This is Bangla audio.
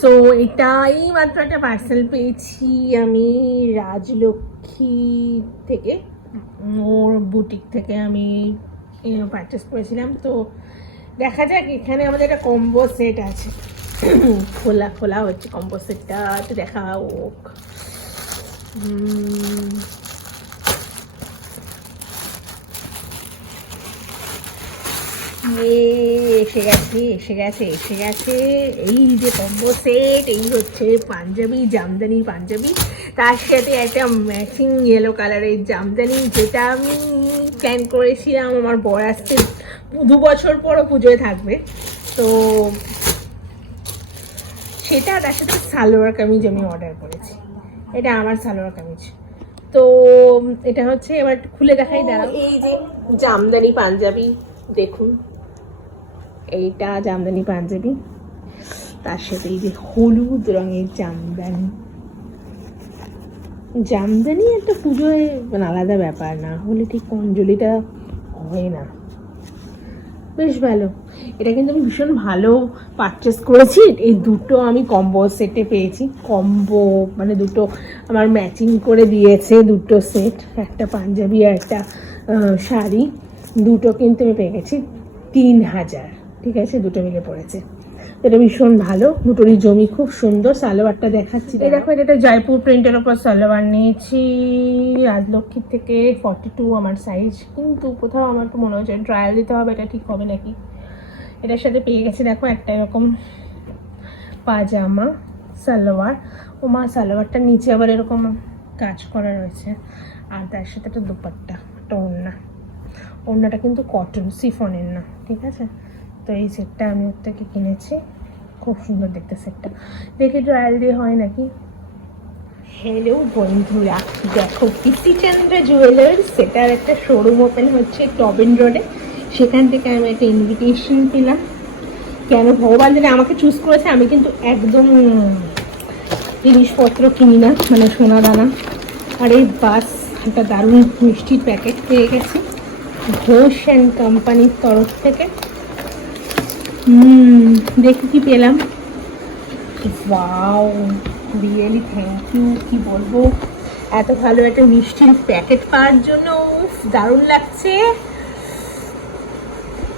সো এটাই মাত্র একটা পার্সেল পেয়েছি আমি রাজলক্ষ্মী থেকে। ওর বুটিক থেকে আমি পারচেস করেছিলাম। তো দেখা যাক, এখানে আমাদের একটা কম্বো সেট আছে। খোলা খোলা হচ্ছে কম্বো সেটটা তো দেখা হোক। ইয়ে, এসে গেছে এসে গেছে এসে গেছে। এই যে কম্বো সেট এই হচ্ছে পাঞ্জাবি জামদানি পাঞ্জাবি। তার সাথে একটা ম্যাচিং ইয়েলো কালারের জামদানি যেটা আমি প্ল্যান করেছিলাম আমার বর আসতে দু বছর পরও পুজোয় থাকবে। তো সেটা তার সাথে সালোয়ার কামিজ আমি অর্ডার করেছি। এটা আমার সালোয়ার কামিজ। তো এটা হচ্ছে এবার খুলে দেখাই দাঁড়াও। এই যে জামদানি পাঞ্জাবি দেখুন। এইটা জামদানি পাঞ্জাবি। তার সাথে এই যে হলুদ রঙের জামদানি। জামদানি একটা পুজোয় মানে আলাদা ব্যাপার, না হলে ঠিক অঞ্জলিটা হয় না। বেশ ভালো। এটা কিন্তু আমি ভীষণ ভালো পারচেস করেছি। এই দুটো আমি কম্বো সেটে পেয়েছি। কম্বো মানে দুটো আমার ম্যাচিং করে দিয়েছে দুটো সেট একটা পাঞ্জাবি আর একটা শাড়ি। দুটো কিন্তু আমি পেয়ে গেছি তিন হাজার। ঠিক আছে দুটো মিলে পড়েছে। এটা ভীষণ ভালো দুটোরই জমি খুব সুন্দর সালোয়ারটা দেখাচ্ছি এই দেখো এটা একটা জয়পুর প্রিন্টের ওপর সালোয়ার নিয়েছি। রাজলক্ষ্মীর থেকে ফর্টি টু আমার সাইজ কিন্তু কোথাও আমার তো মনে হচ্ছে ট্রায়াল দিতে হবে এটা ঠিক হবে নাকি? এটার সাথে পেয়ে গেছে দেখো একটা এরকম পাজামা সালোয়ার। ও মা সালোয়ারটা নিচে আবার এরকম কাজ করা রয়েছে। আর তার সাথে একটা দুপাট্টা একটা ওড়না। ওড়নাটা কিন্তু কটন সিফনের না ঠিক আছে? তো এই সেটটা আমি ওর থেকে কিনেছি। খুব সুন্দর দেখতে সেটটা। দেখি ট্রায়াল দিয়ে হয় নাকি? হ্যালো বন্ধুরা, দেখো পিসি চন্দ্র জুয়েলার্স সেটার একটা শোরুম ওপেন হচ্ছে টবেন রোডে সেখান থেকে আমি একটা ইনভিটেশন পেলাম। কেন ভগবান জানে আমাকে চুজ করেছে, আমি কিন্তু একদম জিনিসপত্র কিনি না মানে সোনা দানা। আর এই বাস, একটা দারুণ মিষ্টির প্যাকেট পেয়ে গেছি। ঘোষ অ্যান্ড কোম্পানির তরফ থেকে। হুম, দেখি কি পেলাম? ওয়াও রিয়েলি থ্যাংক ইউ কি বলব? এত ভালো একটা মিষ্টির প্যাকেট পাওয়ার জন্য দারুণ লাগছে।